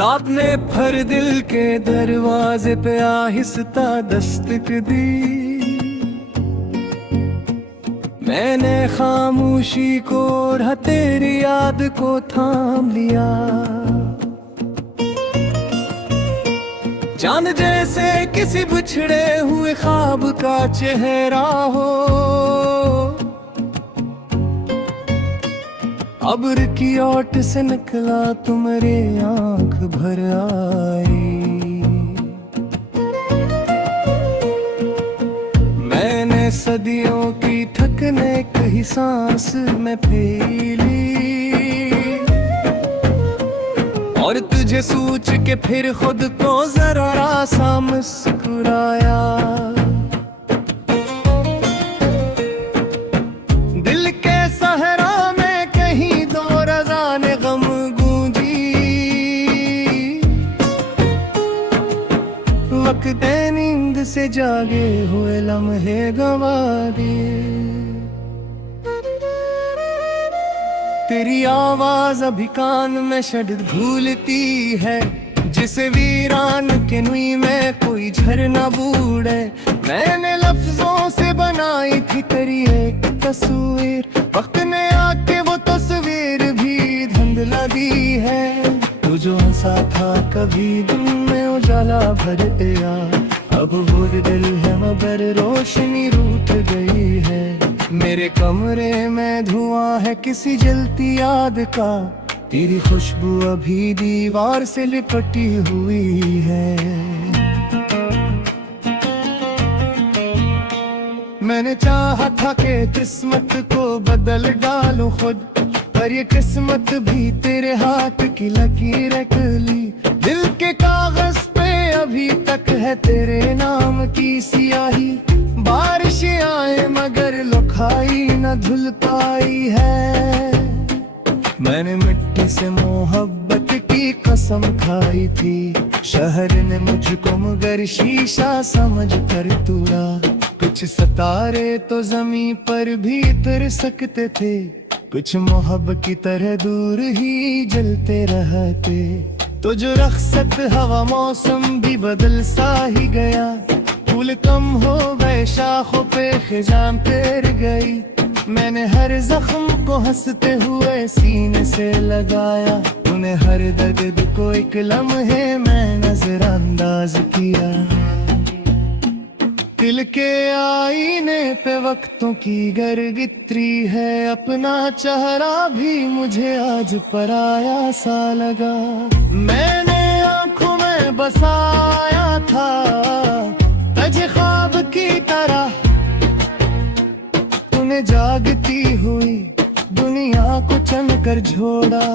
रात ने फिर दिल के दरवाजे पे आहिस्ता दस्तक दी। मैंने खामोशी को और तेरी याद को थाम लिया। चांद जैसे किसी बिछड़े हुए ख्वाब का चेहरा हो, अब्र की ओट से निकला तो मेरे आंख भर आई। मैंने सदियों की थकने कही सांस में फैली, और तुझे सोच के फिर खुद को जरा सा मुस्कुराया। दिल के सहरा वक्ते नींद से जागे हुए लम्हे गवा दिए। तेरी आवाज अभी कान में शब्द भूलती है, जिसे वीरान के नुई में कोई झरना बूढ़े। मैंने लफ्जों से बनाई थी तेरी एक तस्वीर, वक्त ने आके वो तस्वीर भी धुंधला दी है। तू जो हंसा था कभी दिन में उजाला भर गया, अब वो दिल है मगर रोशनी रूठ गई है। मेरे कमरे में धुआं है किसी जलती याद का, तेरी खुशबू अभी दीवार से लिपटी हुई है। मैंने चाहा था कि किस्मत को बदल डालूं खुद, पर ये किस्मत भी तेरे हाथ की लकीर कली। दिल के कागज पे अभी तक है तेरे नाम की सियाही। बारिश आए मगर लुखाई न धुल पाई है। मैंने मिट्टी से मोहब्बत की कसम खाई थी, शहर ने मुझको मगर शीशा समझ कर तोड़ा। कुछ सितारे तो जमीन पर भी उतर सकते थे, कुछ मोहब्बत की तरह दूर ही जलते रहते। तो जो रख्सत हवा मौसम भी बदल सा ही गया, फूल कम हो गए शाखों पे खिजां फिर गई। मैंने हर जख्म को हंसते हुए सीने से लगाया, तूने हर दर्द को एक लम्हे में नजरअंदाज किया। दिल के आईने पे वक्तों की गिरगितरी है, अपना चेहरा भी मुझे आज पराया सा लगा। मैंने आंखों में बसाया था तुझे ख्वाब की तरह, तूने जागती हुई दुनिया को चमकर छोड़ा।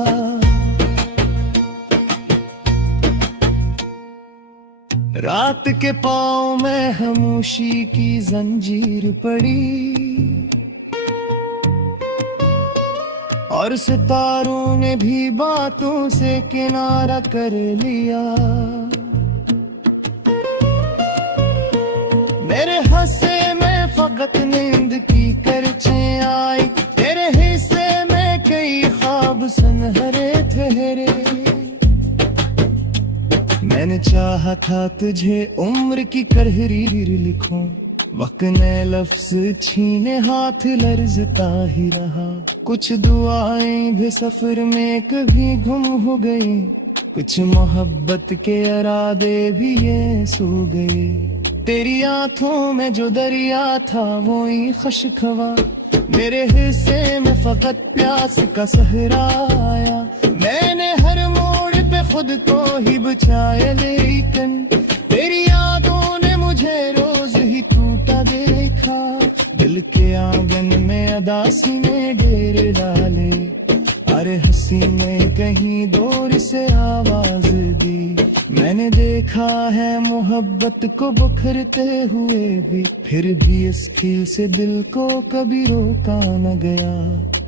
रात के पाँव में खामोशी की जंजीर पड़ी, और सितारों ने भी बातों से किनारा कर लिया। मेरे हंसे में फकत नींद की करछें आई, तेरे हिस्से में कई ख्वाब सुनहरे ठहरे। मैंने चाहा था तुझे उम्र की तहरीर लिखूं, वक्त ने लफ्ज छीने हाथ लर्जता ही रहा। कुछ दुआएं भी सफर में कभी गुम हो गई, कुछ मोहब्बत के इरादे भी ये सो गए। तेरी आंखों में जो दरिया था वो ही खुशखवा, मेरे हिस्से में फकत प्यास का सहरा आया। मैंने हर मोड़ पे खुद को ही बचाया, लेकिन तेरी यादों ने मुझे रोज ही टूटा देखा। दिल के आंगन में अदासी ने डेरे डाले, अरे हंसी ने कहीं दूर से आवाज दी। मैंने देखा है मोहब्बत को बिखरते हुए भी, फिर भी इस खील से दिल को कभी रोका न गया।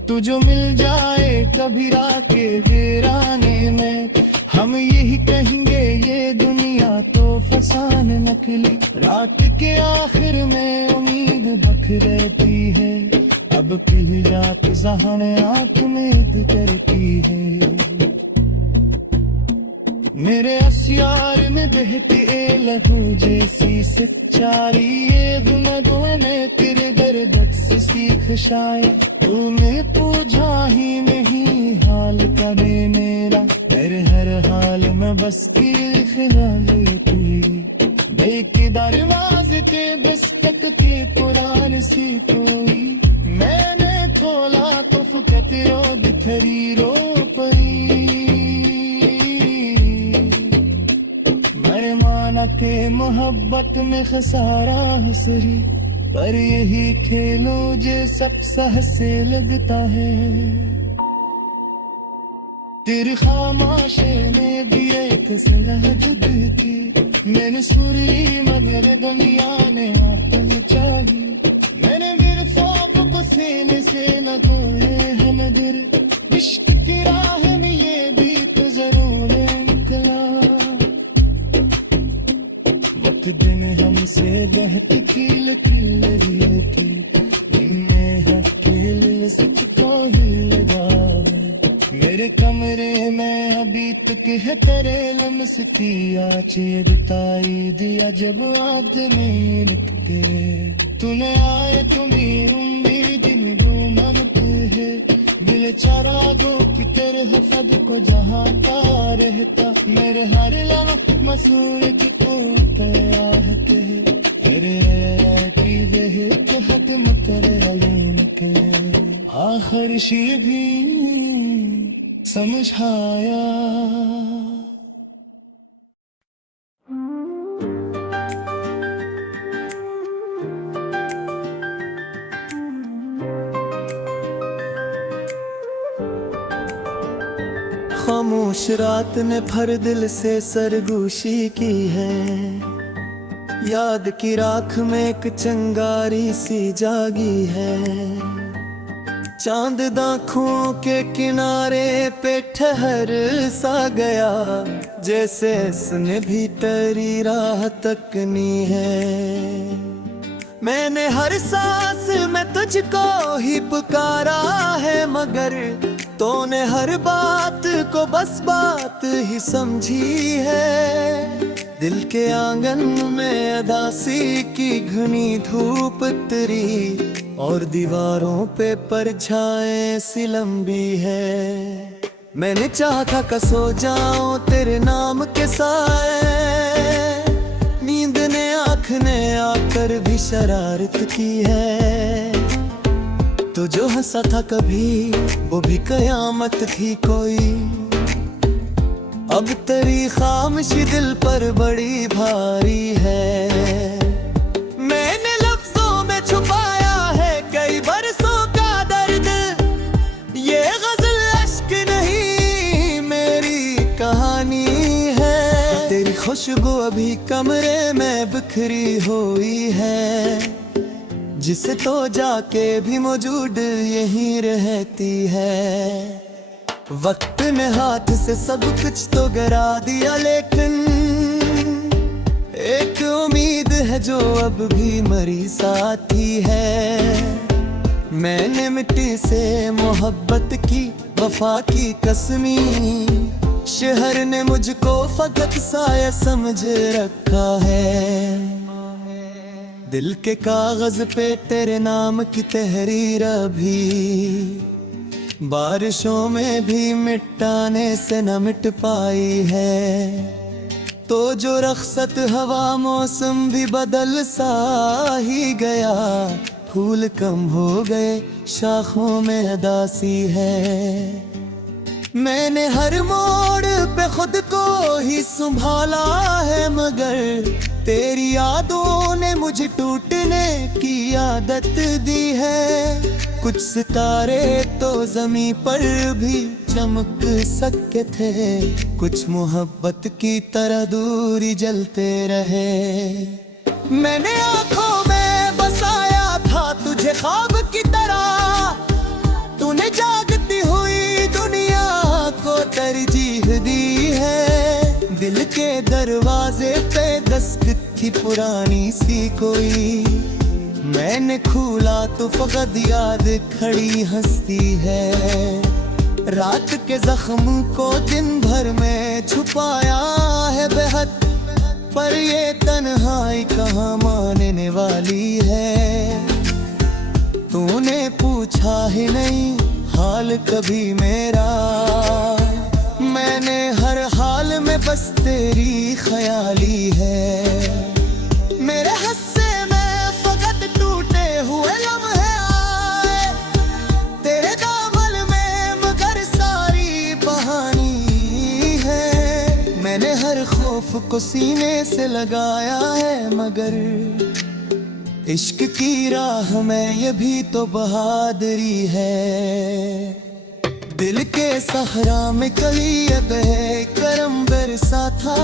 तू जो मिल जाए कभी रात के वीराने में, हम यही कहेंगे ये दुनिया तो फसान नकली। रात के आखिर में उम्मीद बखरती है, अब पिघल जाती जहां आंख में करती है। मेरे अस्यार में बहती ए लहू जैसी सच्चाई, ये भूल मैंने तेरे दर्द से सीख शायद। तूने पूछा ही नहीं हाल का दे मेरा, तेरे हर हाल में बस की ख्याल कोई बेकी दरवाजे ते बिस्कट के पुरान सी कोई। मैंने खोला तो फुकत रो बिखरी रो पई। मैंने माना के मोहब्बत में खसारा है सही, पर यही खेलो जे सब सह से लगता है। तेरी खामोशी में भी एक सलाह जुद की, मैंने सुरी मगर दुनिया ने आपन चाहिए। मैंने फिर खौफ को सीने से न धोए हम दिल, इश्क की राह में ये भी तो जरूर निकला। वक्त दिन हमसे बहती कील कील रही थी, मैं हकील सच को ही लगा। मेरे कमरे में अभी तक है तेरे लम्स की आँचें बिताई दिया जब आँख में लिखते। तूने आए तुम्हें उम्मीद में दो ममत है, दिल चरागों की तेरे हफद को जहाँ का रहता। मेरे हर लम्हे मसूरज को कहते तेरे की दहे के हकम कर रहीन के। आखिर शी भी समझाया। खामोश रात ने फर दिल से सरगोशी की है, याद की राख में एक चंगारी सी जागी है। चांद दाखों के किनारे पे ठहर सा गया, जैसे इसने भी तेरी राह तकनी है। मैंने हर सांस में तुझको ही पुकारा है, मगर तूने हर बात को बस बात ही समझी है। दिल के आंगन में अदासी की घनी धूप तरी, और दीवारों पे परछाएं सी लंबी है। मैंने चाहा था कि सो जाऊं तेरे नाम के साए, नींद ने आँख ने आकर भी शरारत की है। तो जो हंसा था कभी वो भी कयामत थी कोई, अब तेरी खामोशी दिल पर बड़ी भारी है। मैंने लफ्जों में छुपाया है कई बरसों का दर्द, ये गजल अश्क नहीं मेरी कहानी है। तेरी खुशबू अभी कमरे में बिखरी हुई है, जिसे तो जाके भी मौजूद यहीं रहती है। वक्त ने हाथ से सब कुछ तो गिरा दिया, लेकिन एक उम्मीद है जो अब भी मरी साथी है। मैंने मिट्टी से मोहब्बत की वफा की कसमी, शहर ने मुझको फकत साया समझ रखा है। दिल के कागज पे तेरे नाम की तहरीर अभी बारिशों में भी मिटाने से न मिट पाई है। तो जो रख्सत हवा मौसम भी बदल सा ही गया, फूल कम हो गए शाखों में उदासी है। मैंने हर मोड़ पे खुद को ही संभाला है, मगर तेरी यादों ने मुझे टूटने की आदत दी है। कुछ सितारे तो ज़मीं पर भी चमक सके थे, कुछ मोहब्बत की तरह दूरी जलते रहे। मैंने आँखों में बसाया था तुझे ख्वाब की तरह, तूने जागती हुई दुनिया को तरजीह दी है। दिल के दरवाजे पे दस्तक थी पुरानी सी कोई, मैंने खोला तो फकत याद खड़ी हंसती है। रात के जख्म को दिन भर में छुपाया है बेहद, पर ये तन्हाई कहाँ मानने वाली है। तूने पूछा ही नहीं हाल कभी मेरा, मैंने हर हाल में बस तेरी ख्याली है। मेरे हिस्से में फकत टूटे हुए लम्हे आए, तेरे दामन में मगर सारी बहानी है। मैंने हर खौफ को सीने से लगाया है, मगर इश्क की राह में ये भी तो बहादुरी है। दिल के सहरा में कलियत है करम बरसा था,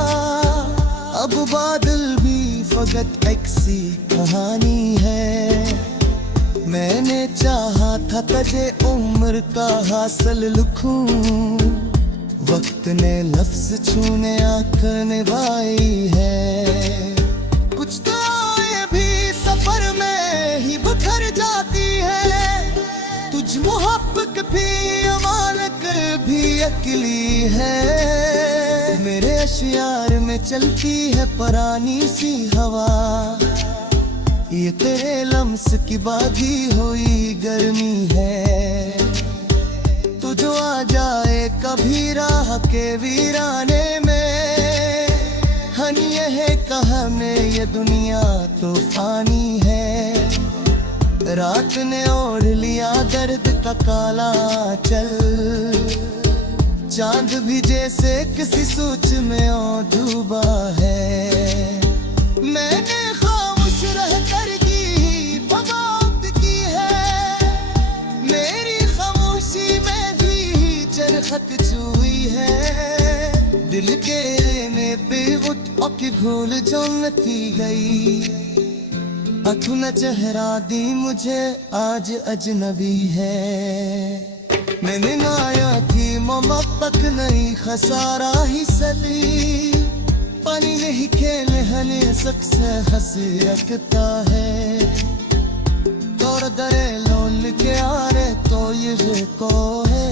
अब बादल भी फकत एक सी कहानी है। मैंने चाहा था तुझे उम्र का हासिल लिखूं, वक्त ने लफ्ज छूने आंख निभाई है। कुछ तो ये भी सफर में ही बिखर जाती है, तुझ मोहब्बत भी अमानत भी अकेली है। मेरे अशियार में चलती है पुरानी सी हवा, ये तेरे लम्स की बागी हुई गर्मी है। तू जो आ जाए कभी राह के वीराने में, हन यह कहा में ये दुनिया तो फानी है। रात ने ओढ़ लिया दर्द का काला चल, चांद भी जैसे किसी सोच में डूबा है। मैंने खामोश रह कर की बगावत की है, मेरी खामोशी में भी चरखत छुई है। दिल के में बेवुत की भूल जमती गई, अखु न चेहरा दी मुझे आज अजनबी है। मैंने नाया थी मोहब्बत नहीं खसारा ही सली, पानी नहीं खेले हने सबसे हंसी रखता है। तोड़ दरे लोल के आ रहे तो ये को है,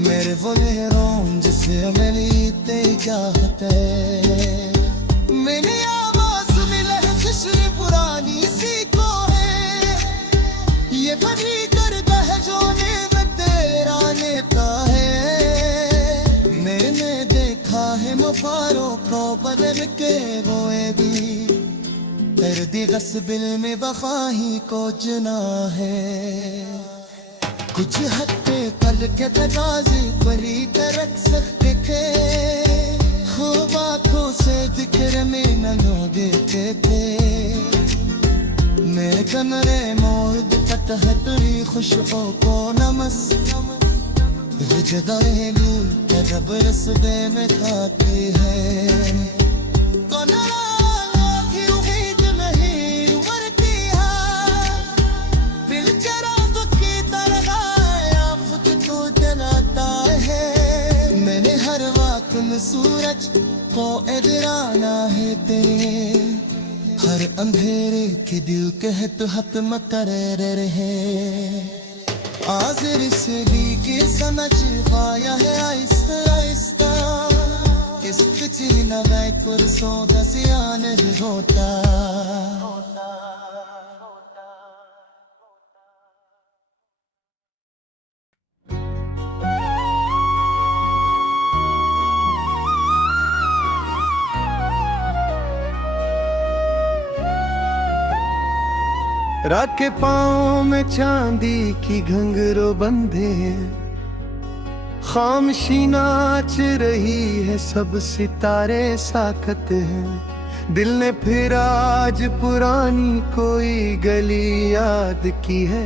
मेरे वो लहरों जिसे मेरी ते चाहत है। मैंने आवाज मिले खुशरी पुरानी सी को है, ये बनी करता है जो तेरा नेता है। मैंने देखा है मफारों को बदल के रोए भी, दर्दी गस्बिल में वफाही को जना है। कुछ हत्ते कल के तराजी परी तरक सकते थे, हो बातों से जिक्र में न लो देते थे। मेरे कमरे मोहद तहतरी खुशबू को नमस, जदाहेलू जब रस्ते में खाते हैं। तो नाराज ही उम्मीद नहीं उमरती है, दिल चराग की तरह आफत को जलाता है। मैंने हर वक्त में सूरज को इधराना है तेरे, हर अंधेरे के दिल के तहत मकरर रहे। आज़िर से भी के समझ पाया है आहिस्ता आहिस्ता, इस पिछली नगाह कुर्सों का सियान होता। राख पाँव में चांदी की घंघरों बंधे, खामोशी नाच रही है सब सितारे साकत हैं। दिल ने फिर आज पुरानी कोई गली याद की है,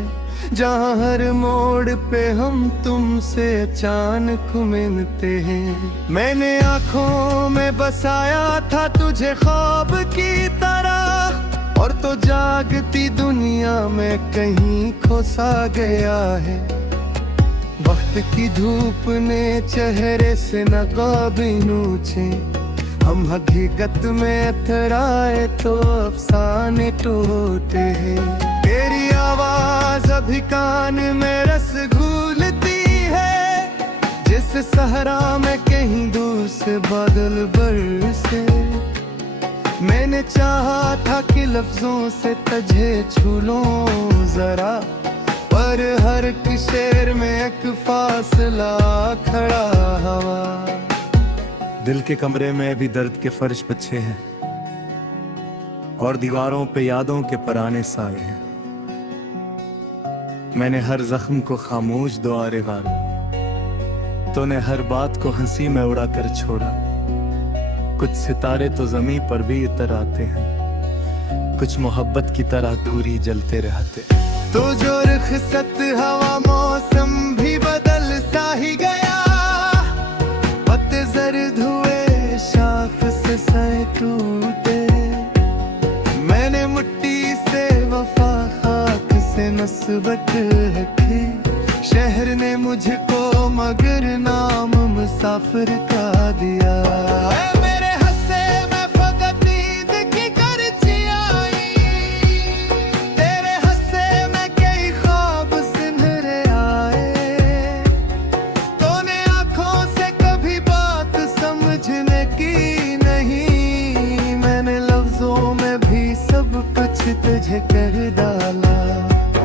जहाँ हर मोड़ पे हम तुमसे अचानक मिलते हैं। मैंने आँखों में बसाया था तुझे ख्वाब की तरह, और तो जागती दुनिया में कहीं खोसा गया है। वक्त की धूप ने चेहरे से नकाब नोचे, हम हकीकत में अथराए तो अफसाने टूटे हैं। तेरी आवाज अभी कान में रस घूलती है, जैसे सहरा में कहीं दूर से बादल बरसे। मैंने चाहा था कि लफ्जों से तुझे छू लूं जरा, पर हर एक शेर में एक फासला खड़ा हवा। दिल के कमरे में भी दर्द के फर्श बिछे हैं और दीवारों पे यादों के पुराने साए हैं। मैंने हर जख्म को खामोश दुआरे गाली, तूने हर बात को हंसी में उड़ा कर छोड़ा। कुछ सितारे तो जमीन पर भी इतर आते हैं, कुछ मोहब्बत की तरह दूरी जलते रहते। तो जो रुखसत हवा मौसम भी बदल सा ही गया, पत्ते जर्द हुए शाख से सए टूटे। मैंने मिट्टी से वफा खाक से नस्बत रखी, शहर ने मुझको मगर नाम मुसाफिर का दिया। मेरे हंसे में फकत नींद की करची आई, तेरे हंसे में कई ख्वाब सिंहरे आए। तूने आंखों से कभी बात समझने की नहीं, मैंने लफ्जों में भी सब कुछ तुझे कर डाला।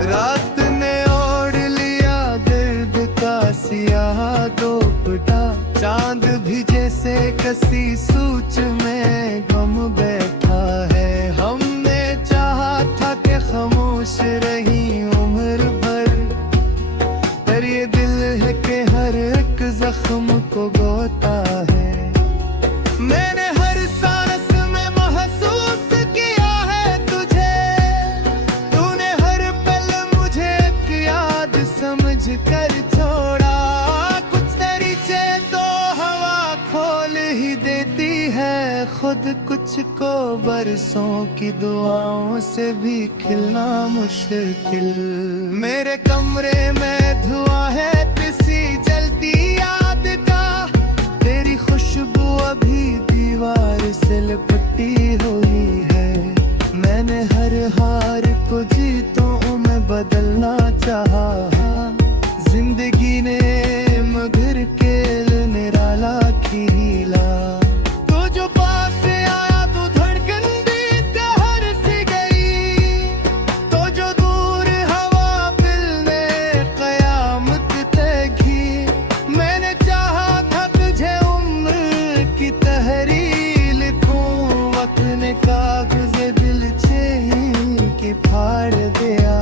रात ने ओढ़ लिया दर्द का सियाह दोपट्टा, चांद भी जैसे कसी सूच में गम बैठा है। हमने चाहा था कि खामोश रही उम्र भर, पर ये दिल है कि हर एक जख्म को गोता है। मैंने हर सांस में महसूस किया है तुझे, तूने हर पल मुझे एक याद समझ कर छोड़ा। कुछ तरीके तो हवा खोल ही देती है खुद, कुछ को बरसों की दुआओं से भी खिलना मुश्किल। मेरे कमरे में धुआं है किसी जलती याद का, तेरी खुशबू अभी दीवार से लिपटी हुई है। मैंने हर हार को जीतों में बदलना चाहा, जिंदगी ने मगर के निराला खीला। तो जो पास आया तो धड़कन भी कहर सी गई, तो जो दूर हवा दिल ने कयामत तय की। मैंने चाहा था तुझे उम्र की तहरीर लिखूं, वक्त ने कागज़े दिल छेही की फाड़ दिया।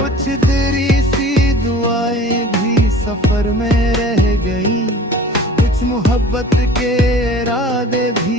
कुछ तेरी सी दुआएं भी सफर में रह गई, कुछ मोहब्बत के इरादे भी